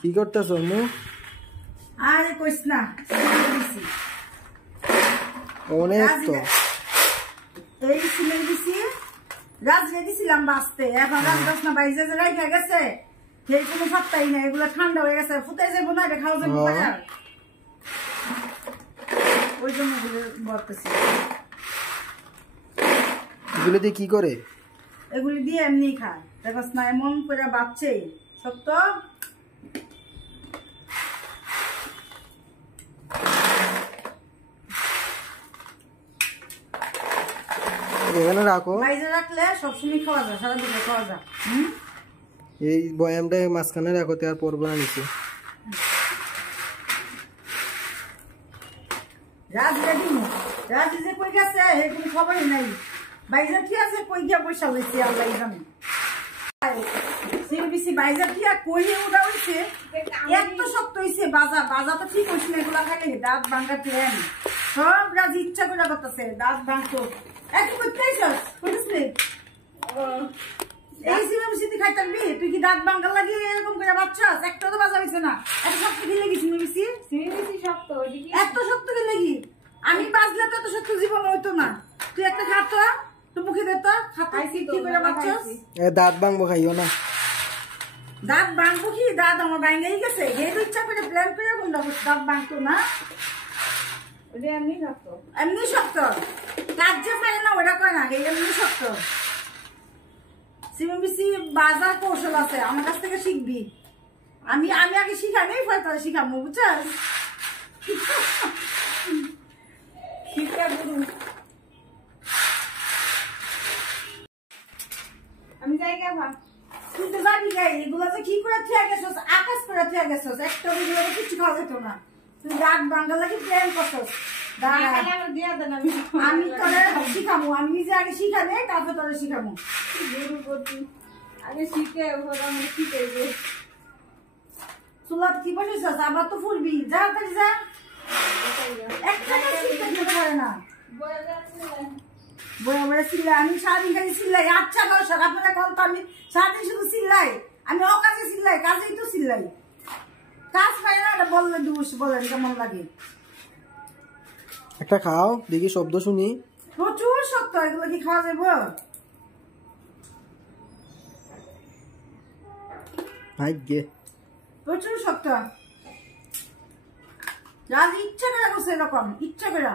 কি করতেছ আম্মু? আরে কইস না, অনেক তো এই সিমেন্ট দিছি, রাজরে দিছিলাম বাঁচতে। এখন রাজ না বাইজে যে রাইখা গেছে, সেই কোনো সপ্তাহই না, এগুলো ঠান্ডা হয়ে গেছে, ফুটাই যাবো না, এটা খাওয়া যাবো না। ওই জন্য এগুলো বলতেছি। এগুলো দিয়ে কি করে? এগুলি দিয়ে এমনি খায়, দেখছ না এমন করে বাচ্চে সত্য। এখানে রাখো, বাইরে রাখলে সবসময় খাওয়া যায়, সারাদিনে খাওয়া যায়। এই বয়ামটা মাঝখানে রাখো, আর পড়বো না নিচে। রাজ যে কই গেছে এরকম খবরই নাই, বাইরে কি আছে কই গিয়া পয়সা হয়েছে আল্লাহ জানে। সিবিসি বাইরে কি কই ওটা হয়েছে, এত শক্ত হয়েছে বাজা, বাজা তো ঠিক হয়েছে না, এগুলা খাইলে দাঁত ভাঙ্গা ট্রেন সব রাজ ইচ্ছা করে করতেছে দাঁত ভাঙতো। একটু করতে এই সিবিসি খাইতে পারবি তুই? কি দাঁত ভাঙ্গা লাগিয়ে এরকম করে বাচ্চাস? একটা তো বাজা হয়েছে না, এত শক্ত কি লেগেছি সিবিসি? শক্ত এত শক্ত কি লেগি? আমি বাজলে তো এত শক্ত জীবন হইতো না। তুই একটা খাতো, তুই মুখে দে তো, খাতাইছি কি করে বাচ্চাস? দাঁত ভাঙবো, খাইও না। দাঁত ভাঙবো কি? দাঁত আমার ভাঙেই গেছে, এই ইচ্ছা করে প্ল্যান করে দাঁত ভাঙতো না। এমনি শক্ত, এমনি শক্ত, কাজ যে পারে না ওটা করে না, এমনি শক্ত। সিবিসি বাজার কৌশল আছে, আমার কাছ থেকে শিখবি। আমি আগে শিখাই পরে তারা শিখাবো, বুঝছস? শিক্ষা গুরু আমি যাই গা। তুই তো যাবি গাই, এগুলো যে কি করে থিয়া গেছস, আকাশ করে থিয়া গেছস, একটা কিছু খাওয়া যেত না। তুই দাঁত ভাঙ্গা লাগি প্ল্যান করছস। আমি তোরে শিখাবো, আমি নিজে আগে শিখাবে তারপর তোরে শিখাবো। আগে শিখে শিখে চুলা কি বসেছস, আবার তো ফুলবি, যা তাড়ি যা। একটা শিখতে পারে না, বয়ে বয়ে চিল্লাই। আমি সারাদিন খালি চিল্লাই, আচ্ছা দর্শক আপনারা কল তো আমি সারাদিন শুধু চিল্লাই, আমি অকাজে চিল্লাই, কাজেই তো চিল্লাই। কাজ পাই না বললে দুষ, বলেন কেমন লাগে? একটা খাও দেখি, শব্দ শুনি। প্রচুর শক্ত, এগুলো কি খাওয়া যাবো? ভাগ্যে প্রচুর শক্ত। রাজ ইচ্ছা করে করছে এরকম, ইচ্ছা করে।